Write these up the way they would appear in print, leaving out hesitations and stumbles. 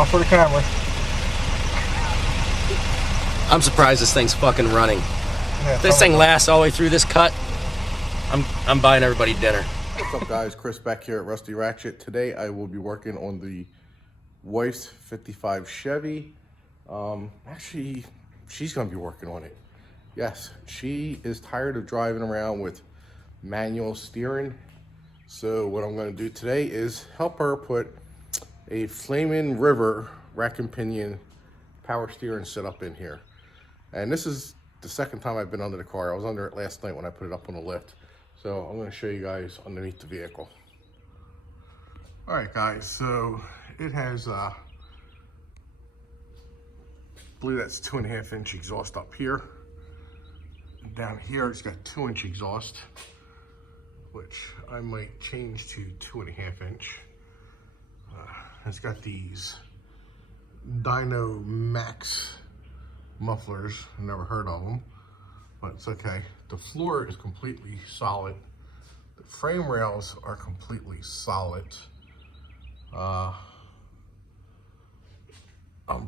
Smile for the camera. I'm surprised this thing's fucking running. Yeah, If this thing lasts all the way through this cut, I'm buying everybody dinner. What's up, guys? Chris back here at Rusty Ratchet. Today I will be working on the wife's 55 Chevy. Actually, she's gonna be working on it. Yes, she is tired of driving around with manual steering. So what I'm gonna do today is help her put a Flamin' River rack and pinion power steering setup in here. And this is the second time I've been under the car. I was under it last night when I put it up on the lift. So I'm gonna show you guys underneath the vehicle. All right, guys, so it has, I believe that's 2.5 inch exhaust up here. And down here, it's got 2-inch exhaust, which I might change to 2.5 inch. It's got these Dyno Max mufflers. I've never heard of them, but it's okay. The floor is completely solid. The frame rails are completely solid. I'm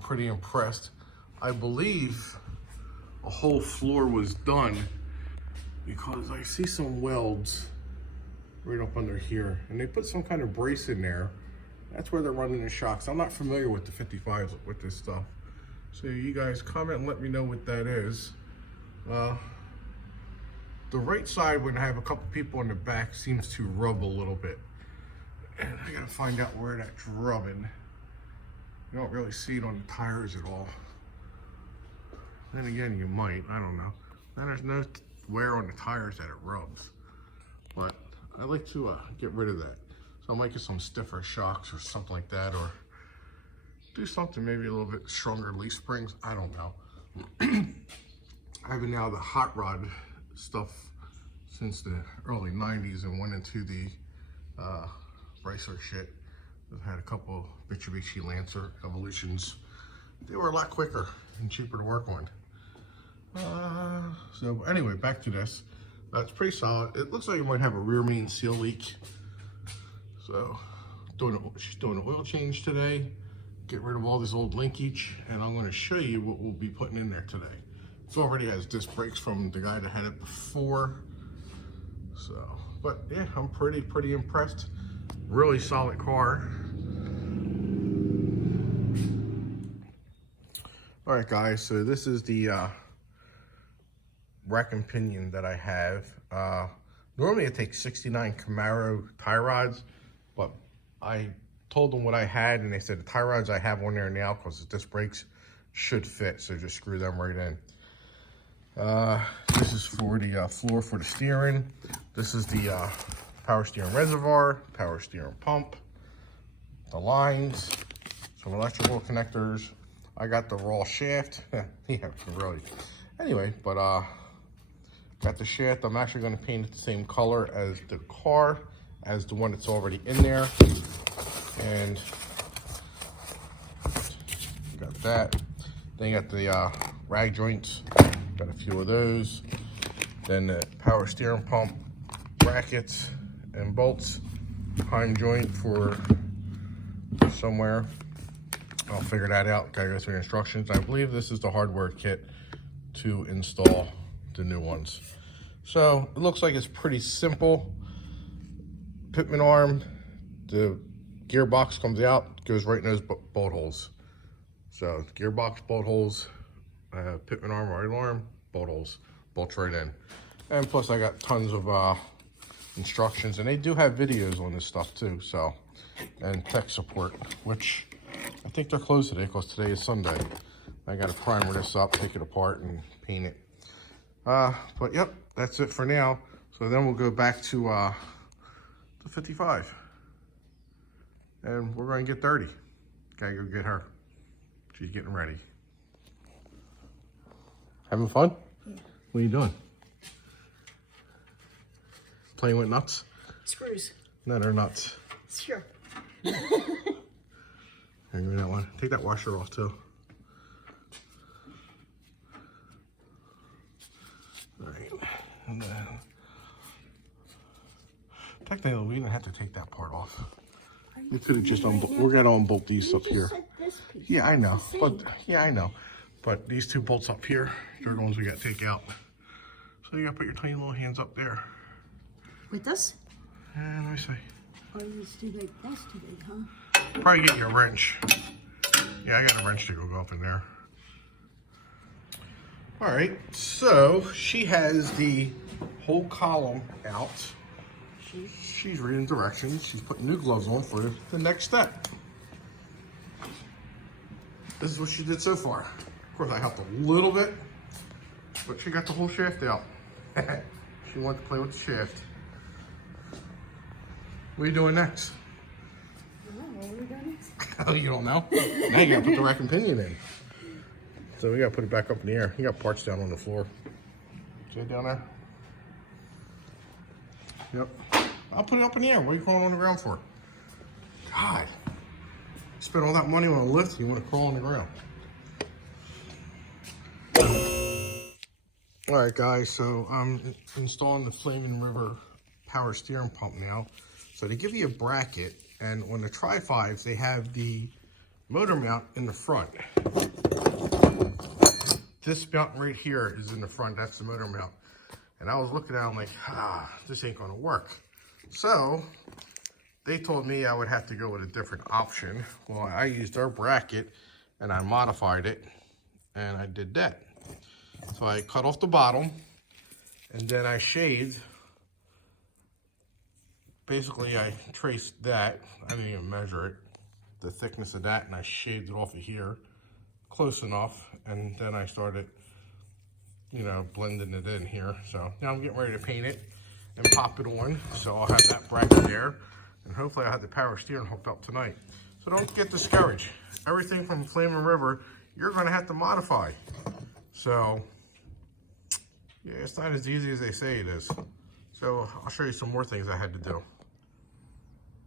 pretty impressed. I believe a whole floor was done because I see some welds right up under here, and they put some kind of brace in there. That's where they're running the shocks. I'm not familiar with the 55s with this stuff. So you guys comment and let me know what that is. The right side, when I have a couple people in the back, seems to rub a little bit. And I gotta find out where that's rubbing. You don't really see it on the tires at all. Then again, you might, I don't know. Now there's no wear on the tires that it rubs. But I like to get rid of that. So I might get some stiffer shocks or something like that, or do something maybe a little bit stronger leaf springs. I don't know. I have now the hot rod stuff since the early 90s and went into the racer shit. I've had a couple Mitsubishi Lancer Evolutions. They were a lot quicker and cheaper to work on. So anyway, back to this. That's pretty solid. It looks like it might have a rear main seal leak. So she's doing an oil change today. Get rid of all this old linkage, and I'm going to show you what we'll be putting in there today. It already has disc brakes from the guy that had it before. So, but yeah, I'm pretty impressed. Really solid car. All right, guys, so this is the rack and pinion that I have. Normally it takes 69 Camaro tie rods, but I told them what I had, and they said the tie rods I have on there now, because the disc brakes, should fit, so just screw them right in. This is for the floor for the steering. This is the power steering reservoir, power steering pump, the lines, some electrical connectors. I got the raw shaft. Yeah, really. Anyway, but got the shaft. I'm actually going to paint it the same color as the car, as the one that's already in there. And got that. Then you got the rag joints. Got a few of those. Then the power steering pump brackets and bolts. Heim joint for somewhere. I'll figure that out. Gotta go through the instructions. I believe this is the hardware kit to install the new ones. So it looks like it's pretty simple. Pitman arm, the gearbox comes out, goes right in those bolt holes. So gearbox, bolt holes, Pitman arm, right alarm, bolt holes, bolts right in. And plus I got tons of instructions, and they do have videos on this stuff too, so, and tech support, which I think they're closed today because today is Sunday. I got to primer this up, take it apart, and paint it. But yep, that's it for now. So then we'll go back to the 55. And we're going to get dirty. Gotta go get her. She's getting ready. Having fun? Yeah. What are you doing? Playing with nuts? Screws. No, they're nuts. Sure. Here, give me that one. Take that washer off too. All right. And then, technically, we didn't have to take that part off. You could have just unbolt. We're gonna unbolt these up here. this piece. Yeah, I know. It's the But same. yeah, I know. But these two bolts up here, they're the ones we got to take out. So you got to put your tiny little hands up there. With this? And let me see. Oh, it's too big. That's too big, huh? Probably get you a wrench. Yeah, I got a wrench to go up in there. All right, so she has the whole column out. She's reading directions. She's putting new gloves on for the next step. This is what she did so far. Of course, I helped a little bit, but she got the whole shaft out. She wanted to play with the shaft. What are you doing next? What are we doing next? Oh, you don't know? Now you gotta put the rack and pinion in. So we gotta put it back up in the air. You got parts down on the floor. See it down there? Yep. I'll put it up in the air. What are you crawling on the ground for? God. You spent all that money on a lift, you want to crawl on the ground. All right, guys, so I'm installing the Flaming River power steering pump now. So they give you a bracket, and on the Tri-5s, they have the motor mount in the front. This mount right here is in the front. That's the motor mount. And I was looking at it, I'm like, this ain't gonna work. So they told me I would have to go with a different option. Well, I used our bracket and I modified it, and I did that. So I cut off the bottom, and then I shaved. Basically, I traced that. I didn't even measure it, the thickness of that, and I shaved it off of here, close enough. And then I started, you know, blending it in here. So now I'm getting ready to paint it and pop it on. So I'll have that bracket there, and hopefully I'll have the power steering hooked up tonight. So don't get discouraged. Everything from Flaming River, you're gonna have to modify. So yeah, it's not as easy as they say it is. So I'll show you some more things I had to do.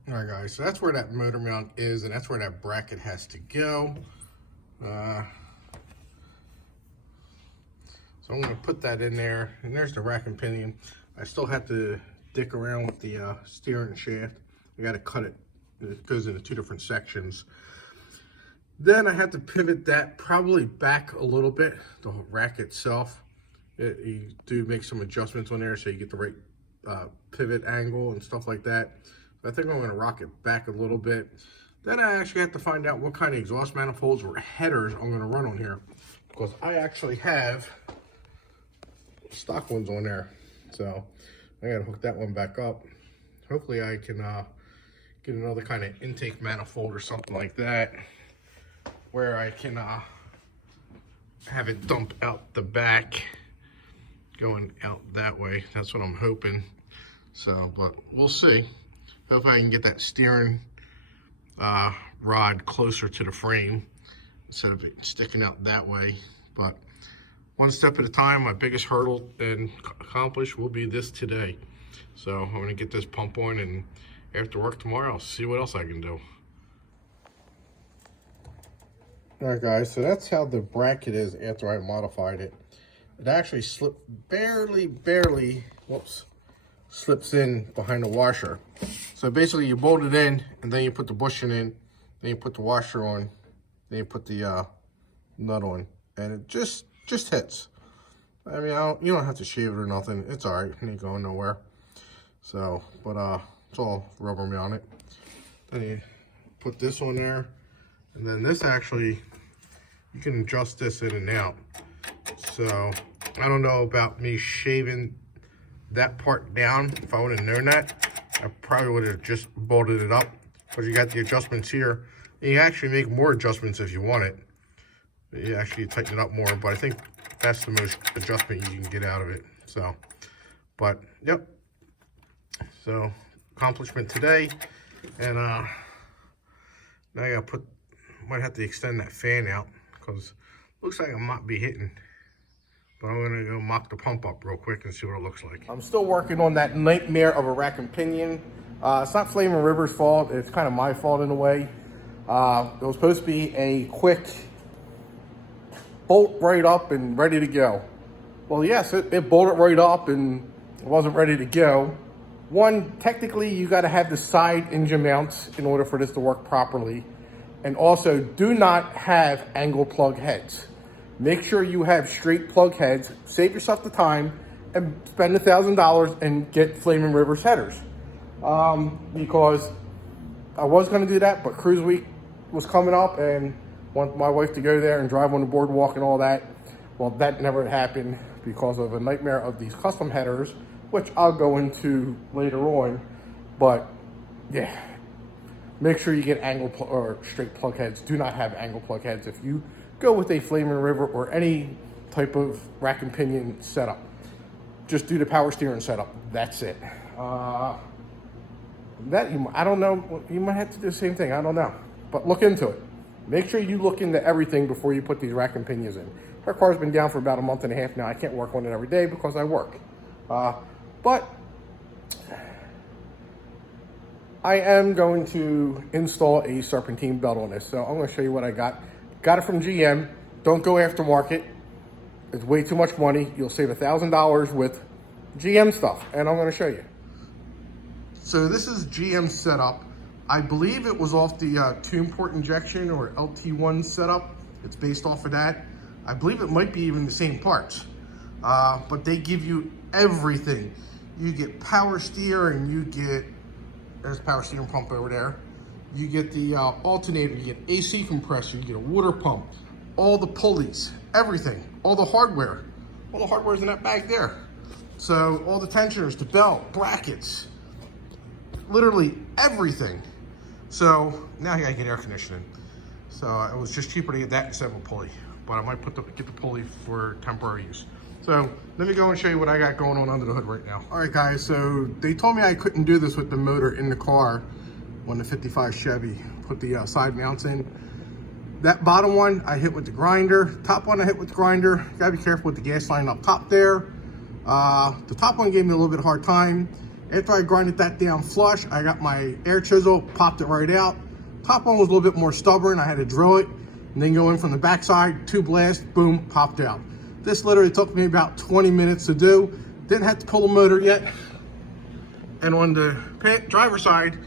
All right, guys, so that's where that motor mount is, and that's where that bracket has to go. So I'm gonna put that in there, and there's the rack and pinion. I still have to dick around with the steering shaft. I gotta cut it. It goes into two different sections. Then I have to pivot that probably back a little bit, the rack itself. You do make some adjustments on there so you get the right pivot angle and stuff like that. So I think I'm gonna rock it back a little bit. Then I actually have to find out what kind of exhaust manifolds or headers I'm gonna run on here, because I actually have stock ones on there. So I gotta hook that one back up. Hopefully I can get another kind of intake manifold or something like that, where I can have it dump out the back, going out that way. That's what I'm hoping. So, but we'll see. Hopefully I can get that steering rod closer to the frame instead of it sticking out that way. But one step at a time. My biggest hurdle and accomplish will be this today. So I'm gonna get this pump on, and after work tomorrow, I'll see what else I can do. All right, guys, so that's how the bracket is after I modified it. It actually slipped barely, whoops, slips in behind the washer. So basically you bolt it in, and then you put the bushing in, then you put the washer on, then you put the nut on, and it just hits. I mean, you don't have to shave it or nothing. It's all right, it ain't going nowhere. So, but it's all rubber mounted. Then you put this on there, and then this actually, you can adjust this in and out. So I don't know about me shaving that part down. If I would have known that, I probably would have just bolted it up. But you got the adjustments here. And you actually make more adjustments if you want it. You actually tighten it up more, but I think that's the most adjustment you can get out of it. So, but yep. So accomplishment today, and now I gotta might have to extend that fan out, because looks like I might be hitting. But I'm gonna go mock the pump up real quick and see what it looks like. I'm still working on that nightmare of a rack and pinion. It's not Flaming River's fault. It's kind of my fault in a way. It was supposed to be a quick bolt right up and ready to go. Well, yes, it bolted right up and it wasn't ready to go. One, technically you got to have the side engine mounts in order for this to work properly. And also, do not have angle plug heads. Make sure you have straight plug heads. Save yourself the time and spend $1,000 and get Flaming Rivers headers. Because I was going to do that, but Cruise Week was coming up and want my wife to go there and drive on the boardwalk and all that. Well, that never happened because of a nightmare of these custom headers, which I'll go into later on. But yeah, make sure you get angle or straight plug heads. Do not have angle plug heads if you go with a Flaming River or any type of rack and pinion setup. Just do the power steering setup. That's it. I don't know. You might have to do the same thing. I don't know. But look into it. Make sure you look into everything before you put these rack and pinions in. Our car's been down for about a month and a half now. I can't work on it every day because I work. But I am going to install a serpentine belt on this. So I'm going to show you what I got. Got it from GM. Don't go aftermarket. It's way too much money. You'll save $1,000 with GM stuff. And I'm going to show you. So this is GM setup. I believe it was off the tune port injection or LT1 setup. It's based off of that. I believe it might be even the same parts. But they give you everything. You get power steering, you get, there's power steering pump over there. You get the alternator, you get AC compressor, you get a water pump, all the pulleys, everything, all the hardware. All the hardware's in that bag there. So all the tensioners, the belt, brackets, literally everything. So now you gotta get air conditioning. So it was just cheaper to get that instead of a pulley. But I might get the pulley for temporary use. So let me go and show you what I got going on under the hood right now. All right guys, so they told me I couldn't do this with the motor in the car on the 55 Chevy. Put the side mounts in. That bottom one I hit with the grinder. Top one I hit with the grinder. Gotta be careful with the gas line up top there. The top one gave me a little bit hard time. After I grinded that down flush, I got my air chisel, popped it right out. Top one was a little bit more stubborn. I had to drill it and then go in from the backside, 2 blasts, boom, popped out. This literally took me about 20 minutes to do. Didn't have to pull the motor yet. And on the driver's side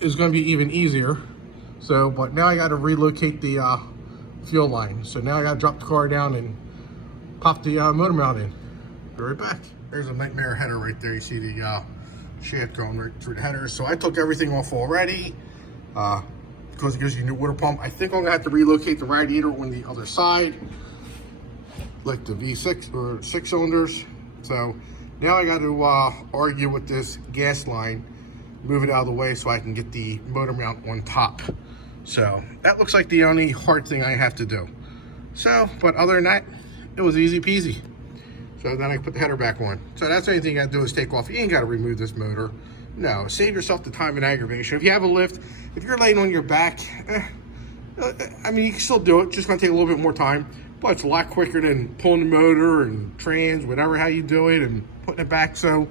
is gonna be even easier. So, but now I gotta relocate the fuel line. So now I gotta drop the car down and pop the motor mount in. Be right back. There's a nightmare header right there. You see the shaft going right through the header. So I took everything off already because it gives you a new water pump. I think I'm gonna have to relocate the radiator on the other side, like the V6 or 6 cylinders. So now I got to argue with this gas line, move it out of the way so I can get the motor mount on top. So that looks like the only hard thing I have to do. So, but other than that, it was easy peasy. So then I put the header back on. So that's the only thing you gotta do is take off. You ain't gotta remove this motor. No, save yourself the time and aggravation. If you have a lift, if you're laying on your back, I mean, you can still do it. Just gonna take a little bit more time, but it's a lot quicker than pulling the motor and trans, whatever, how you do it, and putting it back. So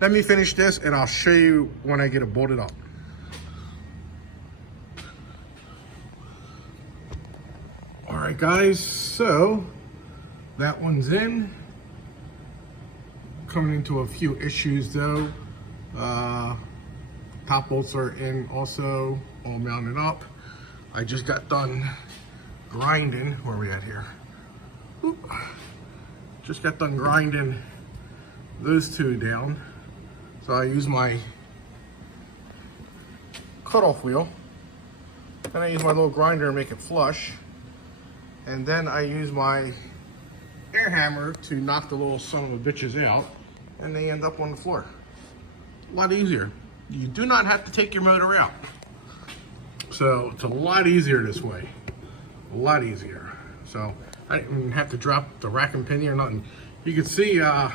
let me finish this and I'll show you when I get it bolted up. All right, guys, so that one's in. Coming into a few issues though. Top bolts are in also, all mounted up. I just got done grinding. Where are we at here? Oop. Just got done grinding those two down. So I use my cutoff wheel. Then I use my little grinder to make it flush. And then I use my air hammer to knock the little son of a bitches out. And they end up on the floor. A lot easier. You do not have to take your motor out. So it's a lot easier this way. A lot easier. So I didn't even have to drop the rack and pinion or nothing. You can see I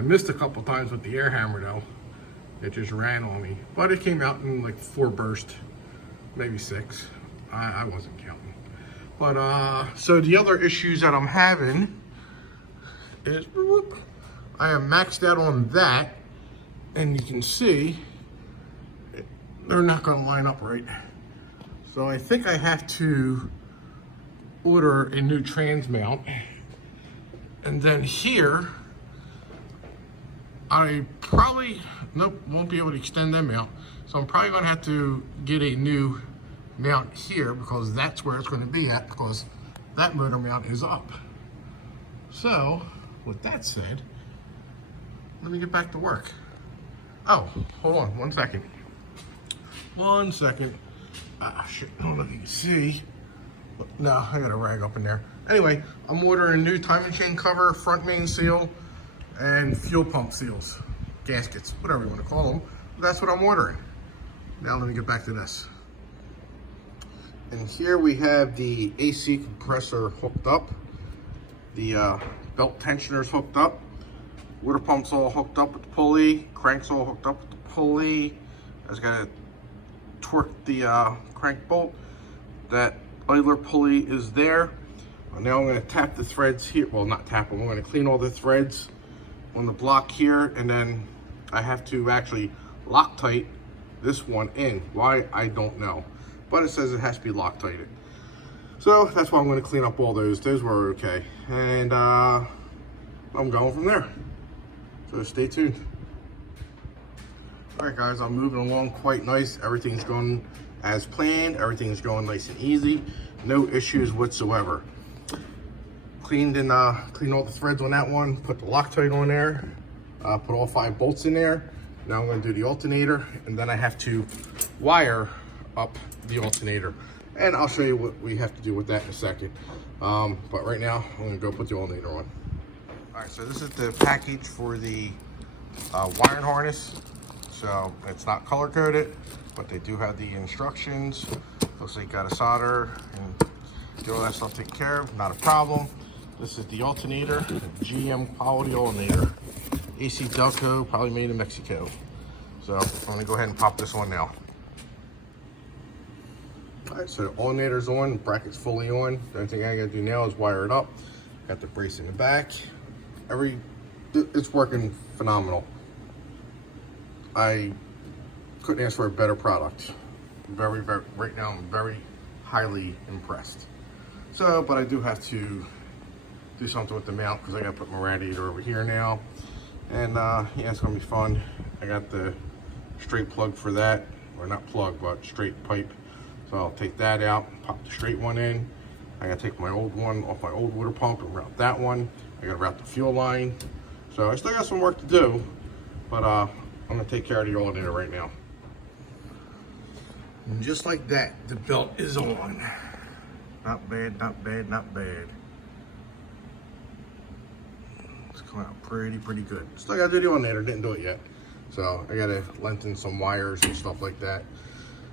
missed a couple times with the air hammer though. It just ran on me. But it came out in like 4 bursts, maybe 6. I wasn't counting. But so the other issues that I'm having is I am maxed out on that, and you can see they're not going to line up right. So I think I have to order a new trans mount, and then here I probably won't be able to extend them out. So I'm probably going to have to get a new mount here because that's where it's going to be at, because that motor mount is up. So, with that said, let me get back to work. Oh, hold on 1 second. 1 second. Ah, shit, I don't know if you can see. No, I got a rag up in there. Anyway, I'm ordering new timing chain cover, front main seal, and fuel pump seals. Gaskets, whatever you want to call them. That's what I'm ordering. Now let me get back to this. And here we have the AC compressor hooked up. The belt tensioner's hooked up. Water pump's all hooked up with the pulley. Crank's all hooked up with the pulley. I just gotta torque the crank bolt. That idler pulley is there. Now I'm gonna tap the threads here. Well, not tap them. I'm gonna clean all the threads on the block here, and then I have to actually Loctite this one in. Why, I don't know. But it says it has to be Loctited. So that's why I'm gonna clean up all those. Those were okay. And I'm going from there. So stay tuned. All right, guys, I'm moving along quite nice. Everything's going as planned. Everything's going nice and easy. No issues whatsoever. Cleaned all the threads on that one. Put the Loctite on there. Put all 5 bolts in there. Now I'm going to do the alternator, and then I have to wire up the alternator. And I'll show you what we have to do with that in a second. But right now, I'm going to go put the alternator on. All right, so this is the package for the wiring harness. So it's not color coded, but they do have the instructions. Looks like you got to solder and get all that stuff taken care of. Not a problem. This is the alternator, GM quality alternator. AC Delco, probably made in Mexico. So I'm gonna go ahead and pop this on now. All right, so the alternator's on, the bracket's fully on. The only thing I gotta do now is wire it up. Got the brace in the back. It's working phenomenal. I couldn't ask for a better product. Right now I'm very highly impressed. So, but I do have to do something with the mount because I gotta put my radiator over here now. And yeah, it's gonna be fun. I got the straight plug for that, or not plug, but straight pipe. So I'll take that out, pop the straight one in. I gotta take my old one off my old water pump and route that one. I gotta route the fuel line. So I still got some work to do, but I'm gonna take care of the alternator right now. And just like that, the belt is on. Not bad, not bad, not bad. It's coming out pretty good. Still gotta do the alternator, didn't do it yet. So I gotta lengthen some wires and stuff like that.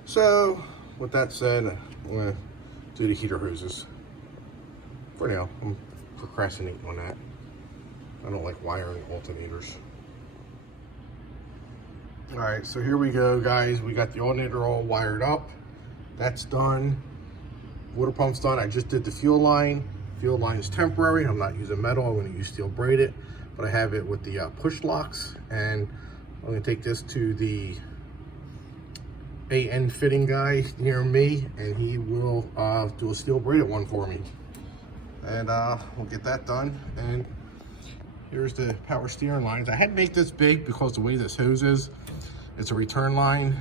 So with that said, I'm gonna do the heater hoses. For now, I'm procrastinating on that. I don't like wiring alternators. All right, so here we go, guys. We got the alternator all wired up. That's done. Water pump's done. I just did the fuel line. Fuel line is temporary. I'm not using metal. I'm going to use steel braided, but I have it with the push locks, and I'm going to take this to the AN fitting guy near me, and he will do a steel braided one for me, and we'll get that done. And here's the power steering lines. I had to make this big because the way this hose is, it's a return line.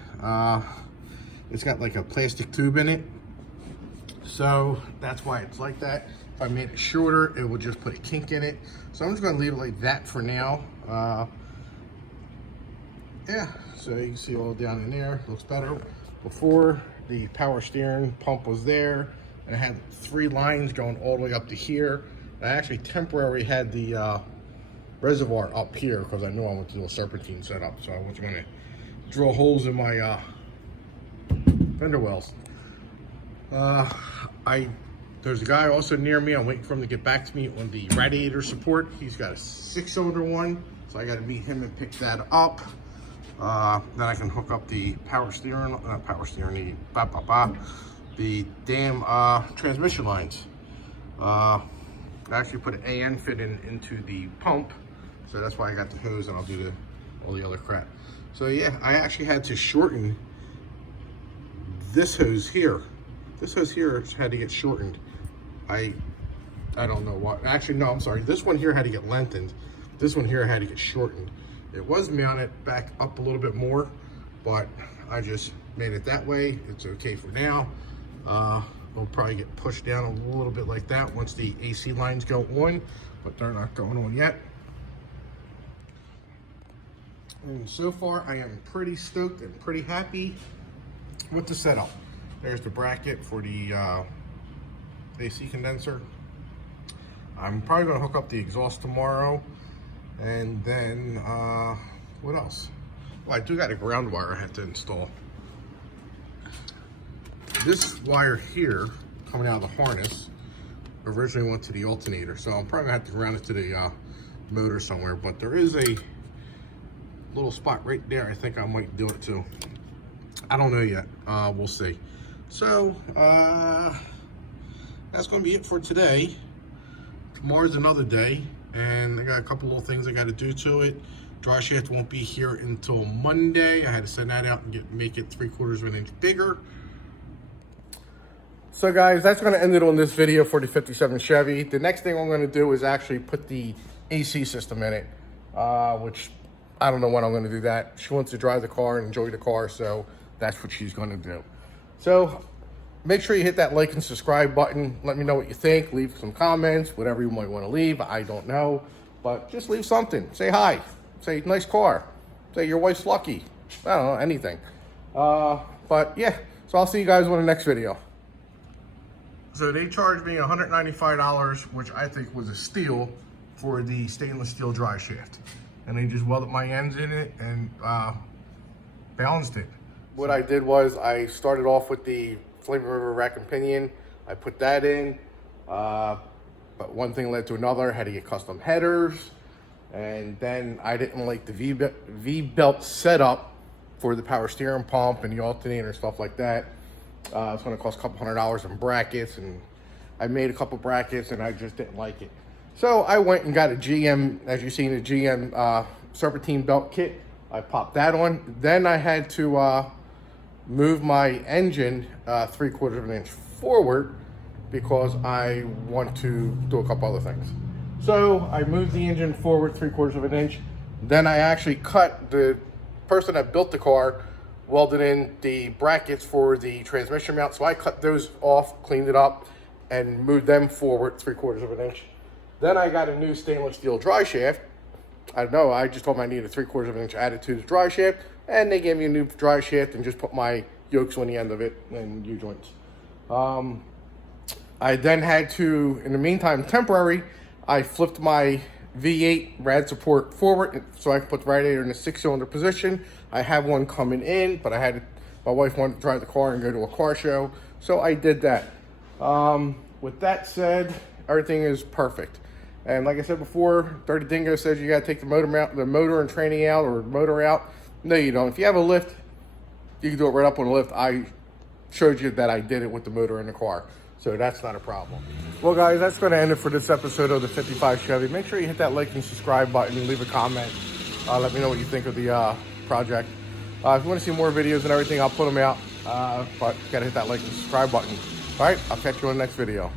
It's got like a plastic tube in it, so that's why it's like that. If I made it shorter, it would just put a kink in it. So I'm just gonna leave it like that for now. Yeah, so you can see all down in there, looks better. Before, the power steering pump was there, and it had 3 lines going all the way up to here. I actually temporarily had the reservoir up here because I knew I wanted to do a serpentine setup, so I was gonna drill holes in my fender wells. There's a guy also near me. I'm waiting for him to get back to me on the radiator support. He's got a 6-cylinder one, so I got to meet him and pick that up. Then I can hook up the power steering, the damn transmission lines. I actually put an AN fit into the pump, so that's why I got the hose, and I'll do all the other crap. So yeah, I actually had to shorten this hose here. This hose here had to get shortened. I don't know what. Actually, no, I'm sorry. This one here had to get lengthened. This one here had to get shortened. It was mounted back up a little bit more, but I just made it that way. It's okay for now. It'll probably get pushed down a little bit like that once the AC lines go on, but they're not going on yet. And so far, I am pretty stoked and pretty happy with the setup. There's the bracket for the AC condenser. I'm probably going to hook up the exhaust tomorrow. And then, what else? Well, I do got a ground wire I had to install. This wire here, coming out of the harness, originally went to the alternator. So I'm probably going to have to round it to the motor somewhere. But there is a little spot right there I think I might do it to. I don't know yet. We'll see. So, that's going to be it for today. Tomorrow's another day, and I got a couple little things I got to do to it. Dry shaft won't be here until Monday. I had to send that out and make it 3/4 of an inch bigger. So guys, that's going to end it on this video for the 57 Chevy. The next thing I'm going to do is actually put the AC system in it, which I don't know when I'm going to do that. She wants to drive the car and enjoy the car, so that's what she's going to do. So make sure you hit that like and subscribe button. Let me know what you think. Leave some comments, whatever you might want to leave. I don't know, but just leave something. Say hi. Say nice car. Say your wife's lucky. I don't know, anything. But yeah, so I'll see you guys on the next video. So they charged me $195, which I think was a steal for the stainless steel dry shaft. And they just welded my ends in it and balanced it. What I did was I started off with the Flame River rack and pinion. I put that in, but one thing led to another. Had to get custom headers, and then I didn't like the V-belt setup for the power steering pump and the alternator and stuff like that. It's going to cost a couple $100 in brackets, and I made a couple brackets, and I just didn't like it. So I went and got a GM, as you see in the GM serpentine belt kit. I popped that on. Then I had to move my engine 3/4 of an inch forward because I want to do a couple other things. So I moved the engine forward 3/4 of an inch. Then I actually cut, the person that built the car welded in the brackets for the transmission mount. So I cut those off, cleaned it up, and moved them forward 3/4 of an inch. Then I got a new stainless steel dry shaft. I don't know, I just told them I needed 3/4 of an inch added to the dry shaft, and they gave me a new dry shaft and just put my yokes on the end of it and U-joints. I then had to, in the meantime, temporary, I flipped my V8 rad support forward so I could put the radiator in the 6-cylinder position. I have one coming in, but my wife wanted to drive the car and go to a car show, so I did that. With that said, everything is perfect. And like I said before, Dirty Dingo says you gotta take the motor and training out, or motor out. No, you don't. If you have a lift, you can do it right up on the lift. I showed you that I did it with the motor in the car, so that's not a problem. Well guys, that's going to end it for this episode of the 55 Chevy. Make sure you hit that like and subscribe button and leave a comment. Let me know what you think of the project. If you want to see more videos and everything, I'll put them out, but you got to hit that like and subscribe button. All right, I'll catch you on the next video.